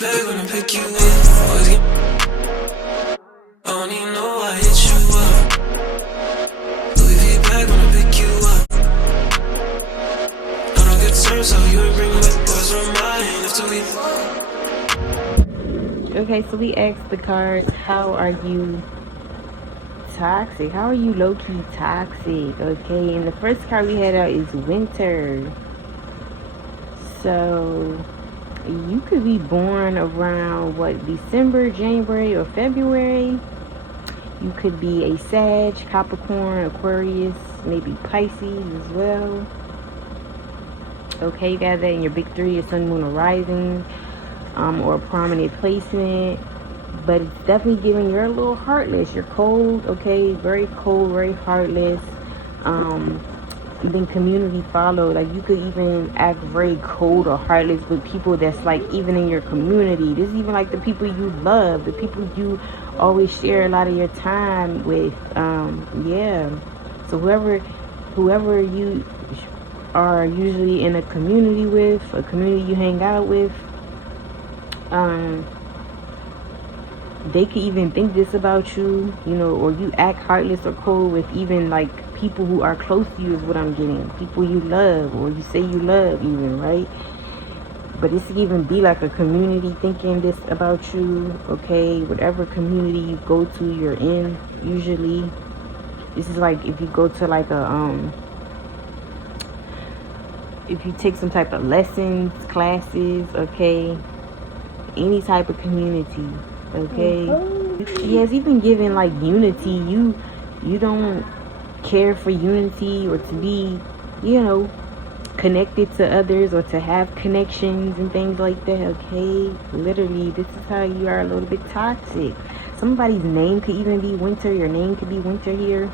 Back when I pick you up, always get. I don't even know I hit you up. Louis V back when I pick you up. I don't get terms, so you ain't bring back boys from mine after we. Okay, so we asked the cards, how are you toxic? How are you low-key toxic? Okay, and the first card we had out is winter. So you could be born around what, December, January, or February. You could be a Sag, Capricorn, Aquarius, maybe Pisces as well. Okay, you got that in your big three, your sun, moon, or rising, or a prominent placement. But it's definitely giving you're a little heartless. You're cold, okay, very cold, very heartless. Then community follow, like you could even act very cold or heartless with people that's like even in your community. This is even like the people you love, the people you always share a lot of your time with. Yeah, so whoever you are usually in a community with, a community you hang out with, they could even think this about you, you know, or you act heartless or cold with even like people who are close to you is what I'm getting. People you love, or you say you love even, right? But this could even be like a community thinking this about you, okay? Whatever community you go to, you're in, usually. This is like if you go to like a, if you take some type of lessons, classes, okay? Any type of community, okay? Yeah, it's even giving like unity. You don't care for unity or to be, you know, connected to others or to have connections and things like that, okay? Literally, this is how you are a little bit toxic. Somebody's name could even be Winter. Your name could be Winter here,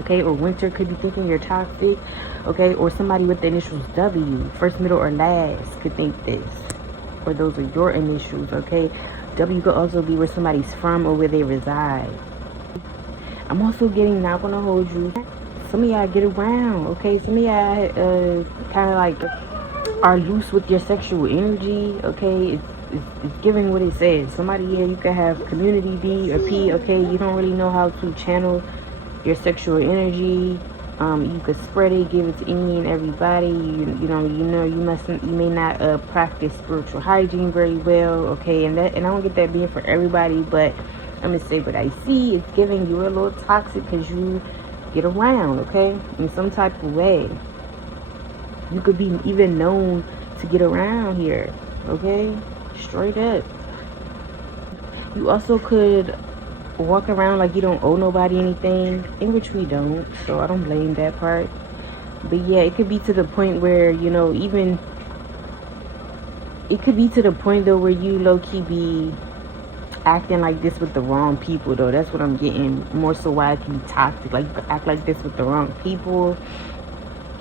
okay? Or Winter could be thinking you're toxic, okay? Or somebody with the initials W, first, middle, or last, could think this, or those are your initials, okay? W could also be where somebody's from or where they reside. I'm also getting, not gonna hold you, some of y'all get around, okay? Some of y'all kind of like are loose with your sexual energy, okay? It's giving what it says. Somebody here, you could have community D or P, okay? You don't really know how to channel your sexual energy. You could spread it, give it to any and everybody. You may not practice spiritual hygiene very well, okay? And I don't get that being for everybody, but I'm gonna say what I see. It's giving you a little toxic because you get around, okay? In some type of way. You could be even known to get around here, okay? Straight up. You also could walk around like you don't owe nobody anything, in which we don't, so I don't blame that part. But yeah, it could be to the point where, you know, even it could be to the point though where you low-key be acting like this with the wrong people though. That's what I'm getting, more so why it can be toxic. Like you could act like this with the wrong people.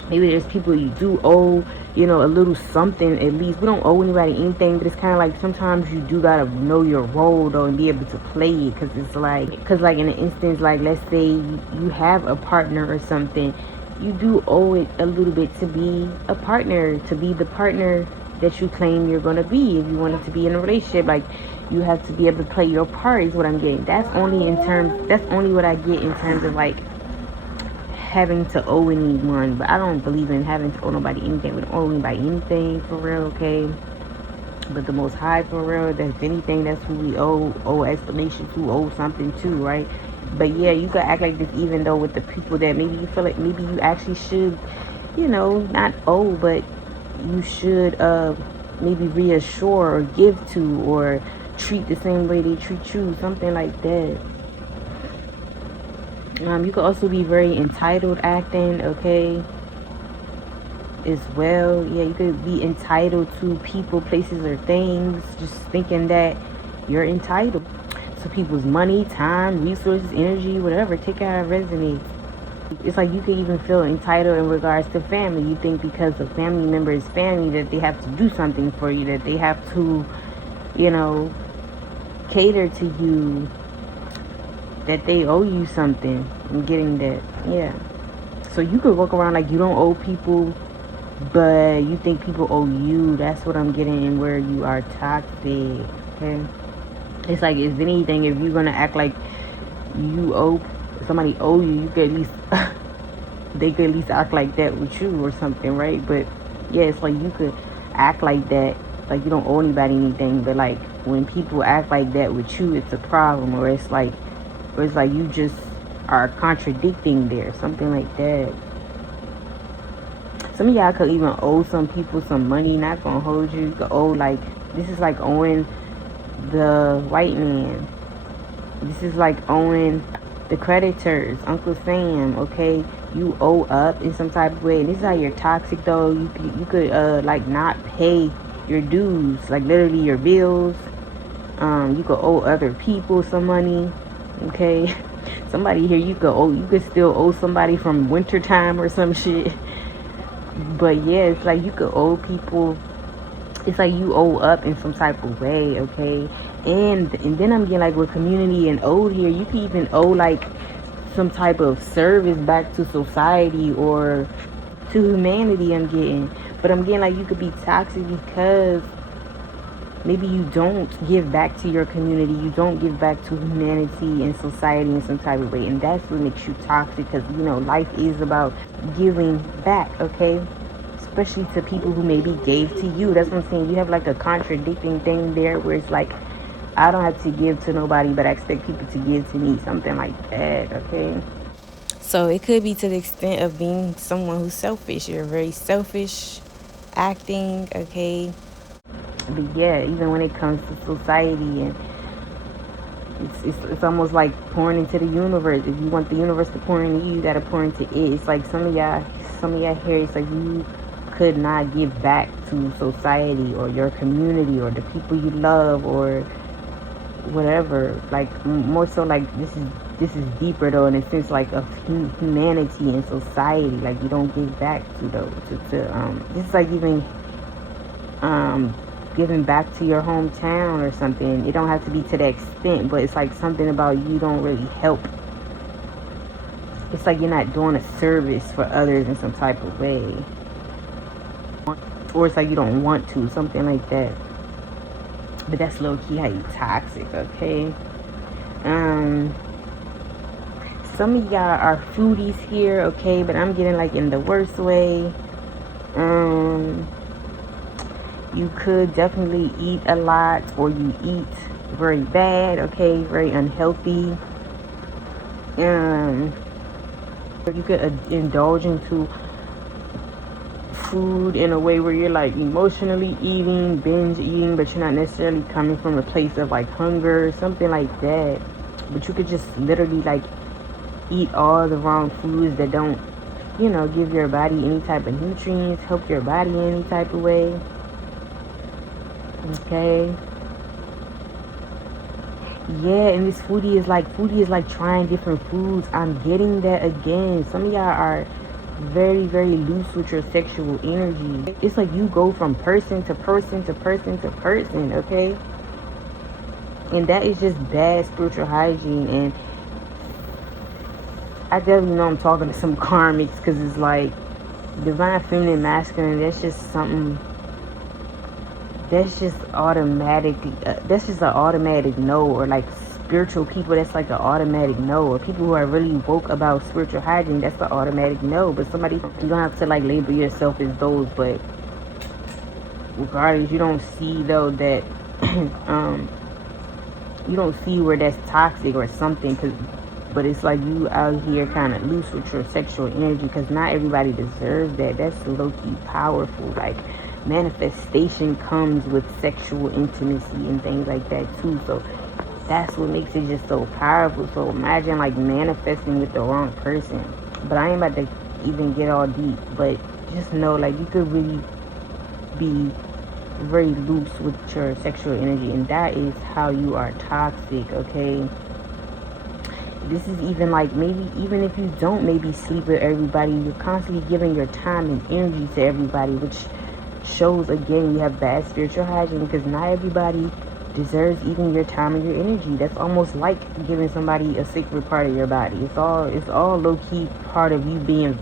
Maybe there's people you do owe, you know, a little something at least. We don't owe anybody anything, but it's kind of like sometimes you do gotta know your role though and be able to play it, because it's like, in an instance, like let's say you have a partner or something, you do owe it a little bit to be a partner, to be the partner that you claim you're gonna be. If you wanted to be in a relationship, like you have to be able to play your part is what I'm getting. That's only what I get in terms of like having to owe anyone. But I don't believe in having to owe nobody anything. We don't owe anybody anything for real, okay? But the Most High, for real, that's anything, that's who we owe explanation to, owe something to, right? But yeah, you could act like this even though with the people that maybe you feel like maybe you actually should, you know, not owe, but you should maybe reassure or give to, or treat the same way they treat you, something like that. You could also be very entitled acting, okay, as well. Yeah, you could be entitled to people, places, or things, just thinking that you're entitled to people's money, time, resources, energy, whatever. Take out a resume. It's like you could even feel entitled in regards to family. You think because a family member is family that they have to do something for you, that they have to, you know, cater to you, that they owe you something. I'm getting that. Yeah. So you could walk around like you don't owe people but you think people owe you. That's what I'm getting, where you are toxic. Okay, it's like, if anything, if you're gonna act like you owe somebody owe you, you could at least they could at least act like that with you or something, right? But yeah, it's like you could act like that, like you don't owe anybody anything, but like when people act like that with you, it's a problem. Or it's like you just are contradicting there, something like that. Some of y'all could even owe some people some money. Not gonna hold you. You could owe, like, this is like owing the white man. This is like owing the creditors, Uncle Sam. Okay, you owe up in some type of way, and this is how you're toxic though. You could like not pay your dues, like literally your bills. You could owe other people some money. Okay, somebody here, you could still owe somebody from wintertime or some shit. But yeah, it's like you could owe people. It's like you owe up in some type of way, okay? And then I'm getting like with community and owed here, you can even owe like some type of service back to society or to humanity. But I'm getting like you could be toxic because maybe you don't give back to your community, you don't give back to humanity and society in some type of way, and that's what makes you toxic. Because life is about giving back, okay? Especially to people who maybe gave to you. That's what I'm saying. You have like a contradicting thing there, where it's like, I don't have to give to nobody, but I expect people to give to me, something like that, okay? So it could be to the extent of being someone who's selfish. You're very selfish acting, okay? But yeah, even when it comes to society, and it's almost like pouring into the universe. If you want the universe to pour into you, you gotta pour into it. It's like some of y'all here, it's like you could not give back to society or your community or the people you love or whatever. Like more so, like this is deeper though, in a sense like of humanity and society. Like you don't give back to those. This is like even giving back to your hometown or something. It don't have to be to that extent, but it's like something about you don't really help. It's like you're not doing a service for others in some type of way, or it's like you don't want to, something like that. But that's low-key how you toxic, okay? Some of y'all are foodies here, okay? But I'm getting like in the worst way. You could definitely eat a lot, or you eat very bad, okay? Very unhealthy. You could indulge into food in a way where you're like emotionally eating, binge eating, but you're not necessarily coming from a place of like hunger, something like that. But you could just literally like eat all the wrong foods that don't, give your body any type of nutrients, help your body in any type of way. Okay. Yeah, and this foodie is like trying different foods. I'm getting that again. Some of y'all are very, very loose with your sexual energy. It's like you go from person to person to person to person, okay? And that is just bad spiritual hygiene. And I definitely know I'm talking to some karmics, because it's like divine feminine masculine, that's just something that's just automatic. That's just an automatic no. Or like spiritual people, that's like an automatic no. Or people who are really woke about spiritual hygiene, that's the automatic no. But somebody, you don't have to like label yourself as those, but regardless, you don't see though that you don't see where that's toxic or something. But it's like you out here kind of loose with your sexual energy, because not everybody deserves that. That's low-key powerful. Like manifestation comes with sexual intimacy and things like that too. So that's what makes it just so powerful. So imagine like manifesting with the wrong person. But I ain't about to even get all deep, but just know like you could really be very loose with your sexual energy, and that is how you are toxic, okay? This is even like, maybe even if you don't maybe sleep with everybody, you're constantly giving your time and energy to everybody, which shows again you have bad spiritual hygiene, because not everybody deserves even your time and your energy. That's almost like giving somebody a sacred part of your body. It's all low-key part of you being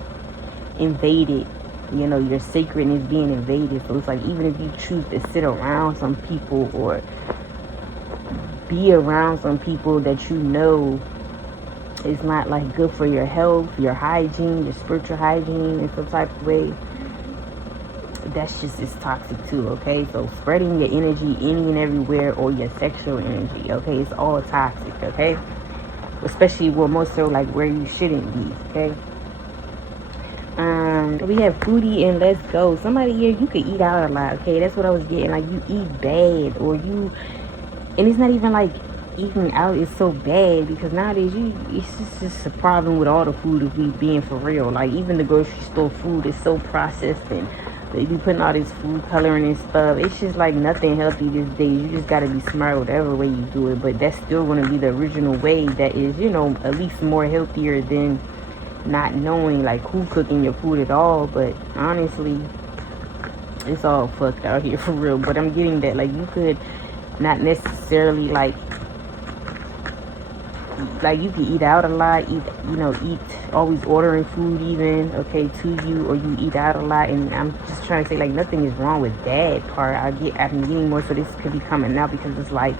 invaded you know, your sacredness being invaded. So it's like, even if you choose to sit around some people or be around some people that you know is not like good for your health, your hygiene, your spiritual hygiene in some type of way, that's just as toxic too, okay? So spreading your energy any and everywhere, or your sexual energy, okay, it's all toxic, okay? Especially, well, most so like where you shouldn't be, okay? We have Foodie and Let's Go. Somebody here, you could eat out a lot, okay? That's what I was getting. Like, you eat bad, or you, and it's not even like eating out is so bad, because nowadays it's just a problem with all the food, if we being for real. Like, even the grocery store food is so processed, and they be putting all this food coloring and stuff. It's just like nothing healthy these days. You just gotta be smart whatever way you do it, but that's still gonna be the original way that is, you know, at least more healthier than not knowing like who cooking your food at all. But honestly, it's all fucked out here for real. But I'm getting that like you could not necessarily like you can eat out a lot, eat always ordering food even, okay, to you, or you eat out a lot. And I'm just trying to say, like, nothing is wrong with that part. I'm getting more so this could be coming out, because it's like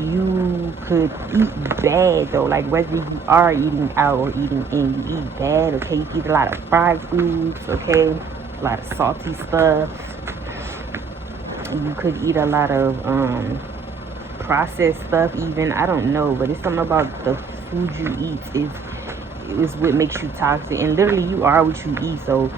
you could eat bad though, like whether you are eating out or eating in, you eat bad, okay? You eat a lot of fried foods, okay, a lot of salty stuff. You could eat a lot of processed stuff even, I don't know, but it's something about the food you eat is what makes you toxic. And literally, you are what you eat. So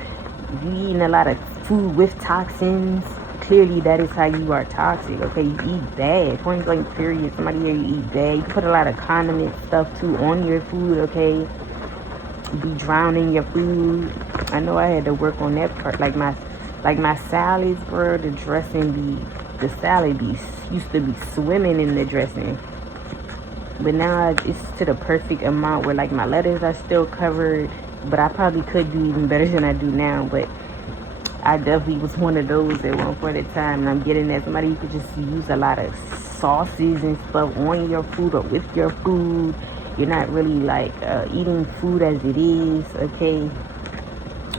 if you eating a lot of food with toxins, clearly that is how you are toxic, okay? You eat bad, point blank period. Somebody here, you eat bad. You put a lot of condiment stuff too on your food, okay? You be drowning your food. I know I had to work on that part. Like my salads, bro, the salad used to be swimming in the dressing, but now it's to the perfect amount where like my lettuce are still covered, but I probably could do even better than I do now. But I definitely was one of those at one point in time, and I'm getting that somebody, you could just use a lot of sauces and stuff on your food or with your food. You're not really like eating food as it is, okay?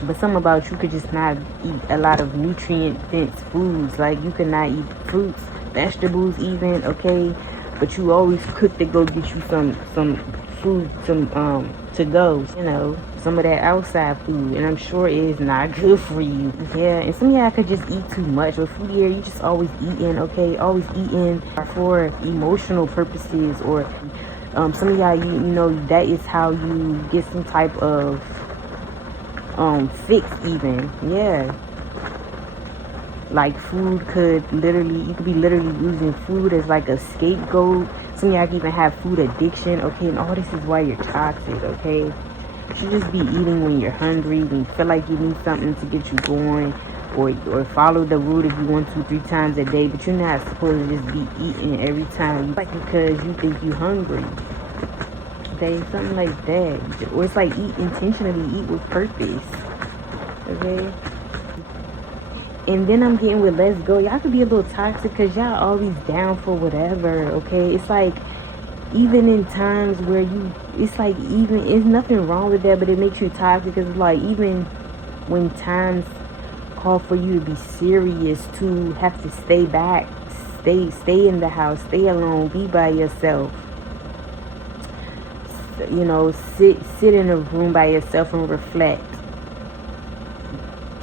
But something about you could just not eat a lot of nutrient-dense foods. Like, you could not eat fruits, vegetables even, okay? But you always quick to go get you some food, to go, you know, some of that outside food. And I'm sure it is not good for you. Yeah, and some of y'all could just eat too much. With food here, you just always eating, okay? Always eating for emotional purposes, or some of y'all, you know, that is how you get some type of fix even. Yeah, like food could literally, you could be literally using food as like a scapegoat. Some of y'all even have food addiction, okay? And all this is why you're toxic, okay? You should just be eating when you're hungry, when you feel like you need something to get you going, or follow the rule if you want to 3 times a day. But you're not supposed to just be eating every time, like because you think you're hungry. Okay, something like that. Or it's like eat intentionally, eat with purpose, okay? And then I'm getting with Let's Go. Y'all could be a little toxic because y'all always down for whatever, okay? It's like, even in times where it's like, even, it's nothing wrong with that, but it makes you toxic because it's like, even when times call for you to be serious, to have to stay back, stay in the house, stay alone, be by yourself. You know, sit in a room by yourself and reflect.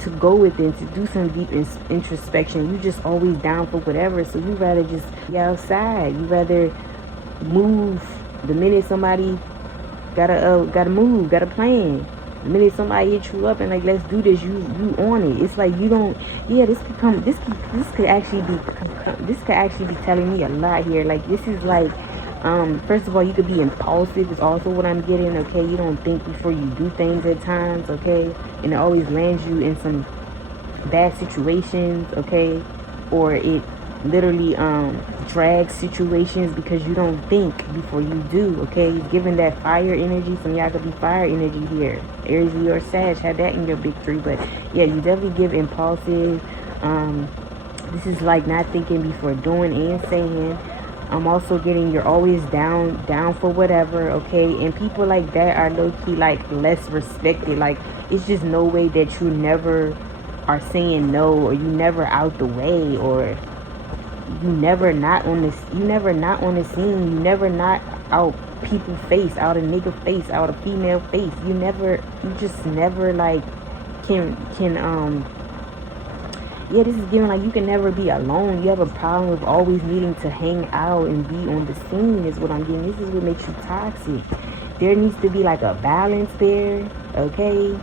To go within, to do some deep introspection. You just always down for whatever. So you rather just be outside. You rather move the minute somebody gotta move, gotta plan. The minute somebody hit you up and like, let's do this, you on it. It's like you don't. Yeah, this could actually be telling me a lot here. Like, this is like. First of all, you could be impulsive is also what I'm getting, okay? You don't think before you do things at times, okay? And it always lands you in some bad situations, okay? Or it literally drags situations because you don't think before you do, okay? Given that fire energy, some of y'all could be fire energy here. Aries, Leo, or Sag, had that in your big 3. But yeah, you definitely give impulsive. This is like not thinking before doing and saying. I'm also getting you're always down for whatever, okay? And people like that are low-key like less respected. Like, it's just no way that you never are saying no, or you never out the way, or you never not on this, you never not on the scene, you never not out people face, out a nigga face, out a female face. You just never like can yeah, this is giving like you can never be alone. You have a problem with always needing to hang out and be on the scene is what I'm getting. This is what makes you toxic. There needs to be like a balance there, okay?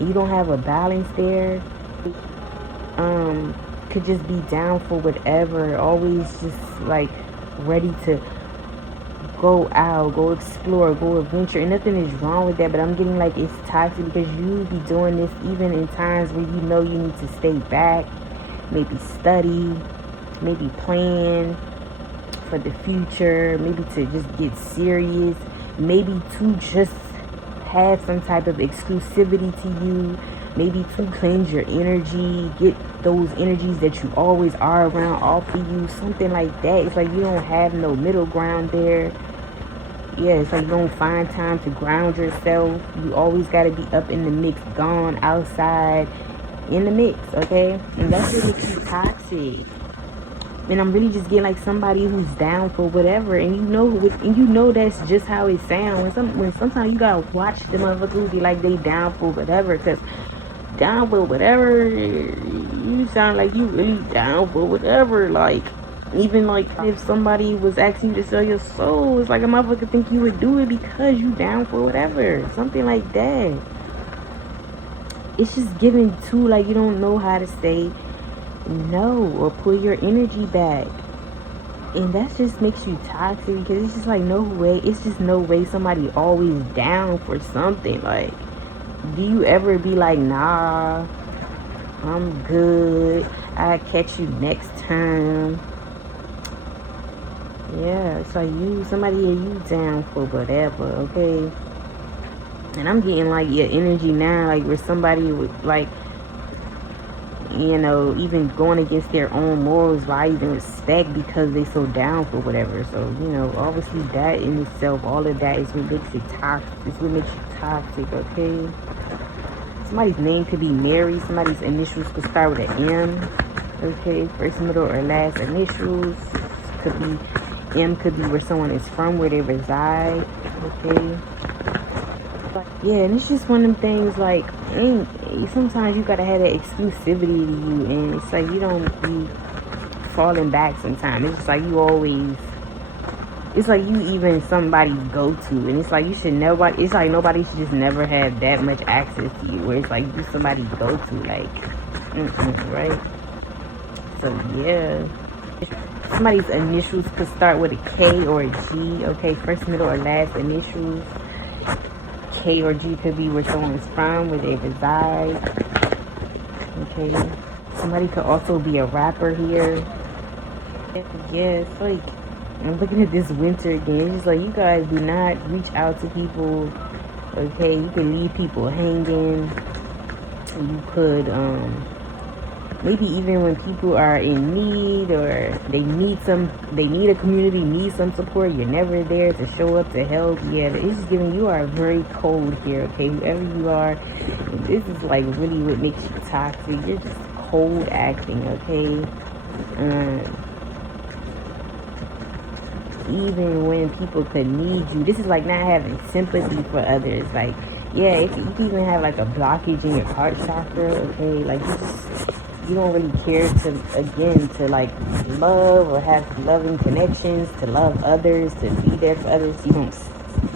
You don't have a balance there. Could just be down for whatever, always just like ready to go out, go explore, go adventure, and nothing is wrong with that. But I'm getting like it's toxic because you be doing this even in times where you know you need to stay back, maybe study, maybe plan for the future, maybe to just get serious, maybe to just have some type of exclusivity to you, maybe to cleanse your energy, get those energies that you always are around off of you, something like that. It's like you don't have no middle ground there. Yeah, it's like you don't find time to ground yourself. You always got to be up in the mix, gone outside in the mix, okay? And that's what makes you toxic. And I'm really just getting like somebody who's down for whatever, and you know that's just how it sounds. When sometimes you gotta watch the motherfuckers who be like they down for whatever, cause down for whatever, you sound like you really down for whatever. Like, even like if somebody was asking you to sell your soul, it's like a motherfucker think you would do it because you down for whatever, something like that. It's just giving too like you don't know how to say no or pull your energy back, and that just makes you toxic because it's just like no way somebody always down for something. Like, do you ever be like, nah, I'm good, I'll catch you next time? Yeah, it's like you down for whatever, okay? And I'm getting like your energy now, like where somebody would like, you know, even going against their own morals, values, and respect because they so down for whatever. So, you know, obviously that in itself, all of that is what makes it toxic. It's what makes you toxic, okay? Somebody's name could be Mary. Somebody's initials could start with an M, okay? First, middle, or last initials. Could be M, could be where someone is from, where they reside, okay? Yeah, and it's just one of them things like, sometimes you gotta have that exclusivity to you, and it's like you don't be falling back sometimes. It's just like you always, it's like you even somebody go to, and it's like you should never, it's like nobody should just never have that much access to you, where it's like you somebody go to, like, right? So yeah, somebody's initials could start with a K or a G, okay? First, middle, or last initials. K or G could be where someone's from, where they reside, okay? Somebody could also be a rapper here. Yeah, it's like, I'm looking at this winter again. It's just like, you guys do not reach out to people, okay? You can leave people hanging. You could, maybe even when people are in need, or they need a community, need some support, you're never there to show up to help. Yeah, it's just giving you are very cold here, okay? Whoever you are, this is like really what makes you toxic. You're just cold acting, okay? Even when people could need you, this is like not having sympathy for others. Like, yeah, if you can even have like a blockage in your heart chakra, okay? Like, you don't really care to like love or have loving connections, to love others, to be there for others. You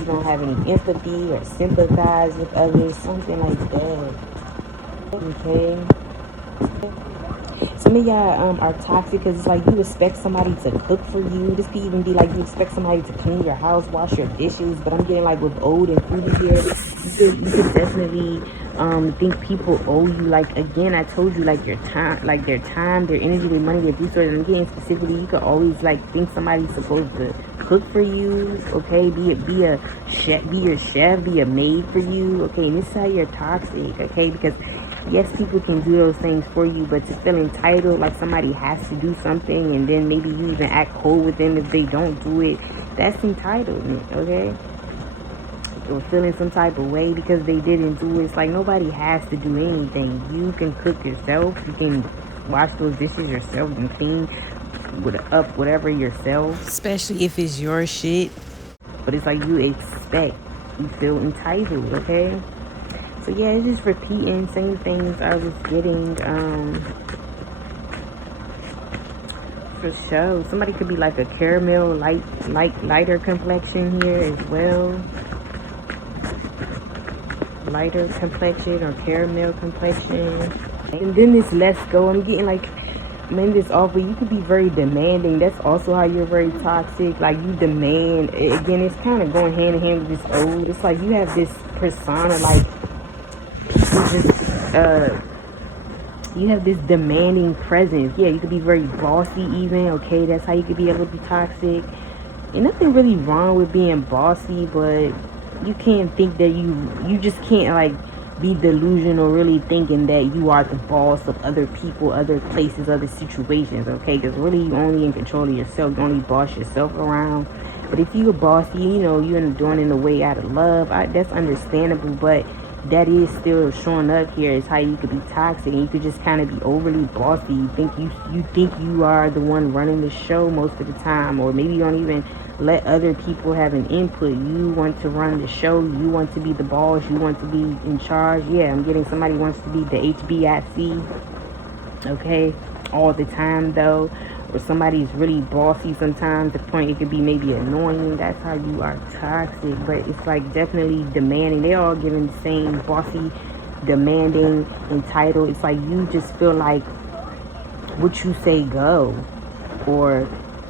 don't have any empathy or sympathize with others, something like that, okay? Some of y'all are toxic because it's like you expect somebody to cook for you. This could even be like you expect somebody to clean your house, wash your dishes. But I'm getting like with old and food here, you could definitely think people owe you. Like, again, I told you, like, your time, like their time, their energy, their money, their resources. I'm getting specifically, you could always like think somebody's supposed to cook for you, okay? Be a chef, be your chef, be a maid for you, okay? And this is how you're toxic, okay? Because Yes, people can do those things for you, but to feel entitled, like somebody has to do something, and then maybe you even act cold with them if they don't do it, that's entitlement, okay? Or feeling some type of way because they didn't do it. It's like nobody has to do anything. You can cook yourself. You can wash those dishes yourself. You can clean up whatever yourself. Especially if it's your shit. But it's like you expect. You feel entitled, okay? So yeah, it's just repeating same things I was getting for show. Somebody could be like a caramel lighter complexion here as well. Lighter complexion or caramel complexion. And then this let's go, I'm getting like this off, but you could be very demanding. That's also how you're very toxic. Like you demand, again, it's kind of going hand in hand with this old. It's like you have this persona, like you just you have this demanding presence. Yeah, you could be very bossy even, okay? That's how you could be able to be toxic. And nothing really wrong with being bossy, but you can't think that you just can't like be delusional really thinking that you are the boss of other people, other places, other situations, okay? Because really you only in control of yourself. You only boss yourself around. But if you're bossy, you know, you're doing it in a way out of love, that's understandable, but that is still showing up here is how you could be toxic, and you could just kind of be overly bossy. You think you are the one running the show most of the time, or maybe you don't even let other people have an input. You want to run the show. You want to be the boss. You want to be in charge. Yeah, I'm getting somebody wants to be the HBIC, okay, all the time though. Or somebody's really bossy sometimes, the point it could be maybe annoying. That's how you are toxic. But it's like definitely demanding. They're all giving the same bossy, demanding, entitled. It's like you just feel like what you say go, or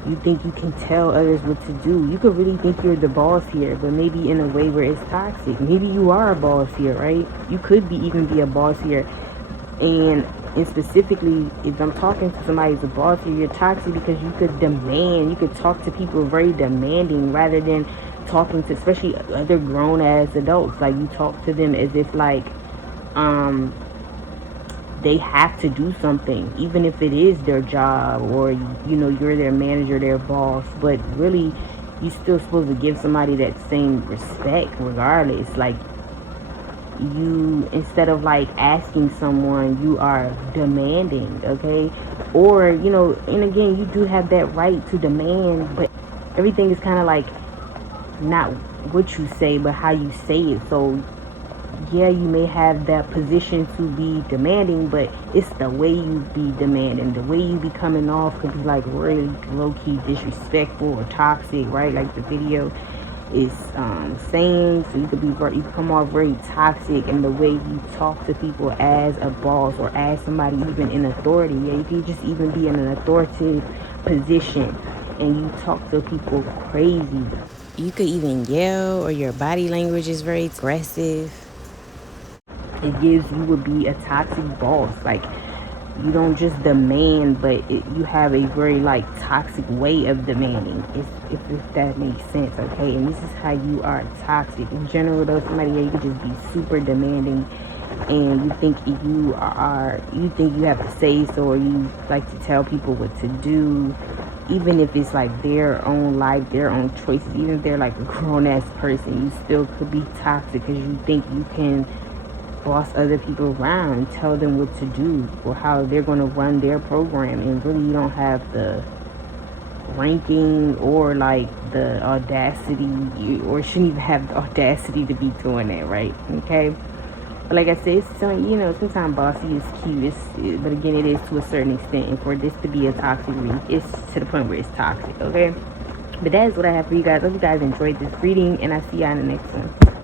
you think you can tell others what to do. You could really think you're the boss here, but maybe in a way where it's toxic. Maybe you are a boss here, right? You could even be a boss here. And specifically, if I'm talking to somebody who's a boss here, you're toxic because you could demand. You could talk to people very demanding rather than talking to, especially other grown-ass adults. Like, you talk to them as if, like, they have to do something, even if it is their job, or, you know, you're their manager, their boss. But really, you're still supposed to give somebody that same respect regardless. Like, you, instead of like asking someone, you are demanding, okay? Or, you know, and again, you do have that right to demand, but everything is kind of like not what you say, but how you say it. So yeah, you may have that position to be demanding, but it's the way you be demanding. The way you be coming off could be like really low-key disrespectful or toxic, right? Like the video is saying. So you could come off very toxic in the way you talk to people as a boss or as somebody even in authority. Yeah, you could just even be in an authoritative position and you talk to people crazy. You could even yell, or your body language is very aggressive. It gives you would be a toxic boss. Like, you don't just demand, but you have a very like toxic way of demanding, if that makes sense, okay? And this is how you are toxic in general though. Somebody, yeah, you could just be super demanding, and you think you have to say so, or you like to tell people what to do, even if it's like their own life, their own choices. Even if they're like a grown-ass person, you still could be toxic because you think you can boss other people around and tell them what to do or how they're going to run their program, and really you don't have the ranking or like the audacity, or shouldn't even have the audacity to be doing that, right? Okay, but like I said, it's you know, sometimes bossy is cute, but again, it is to a certain extent, and for this to be a toxic read, it's to the point where it's toxic, okay? But that is what I have for you guys. I hope you guys enjoyed this reading, and I see y'all in the next one.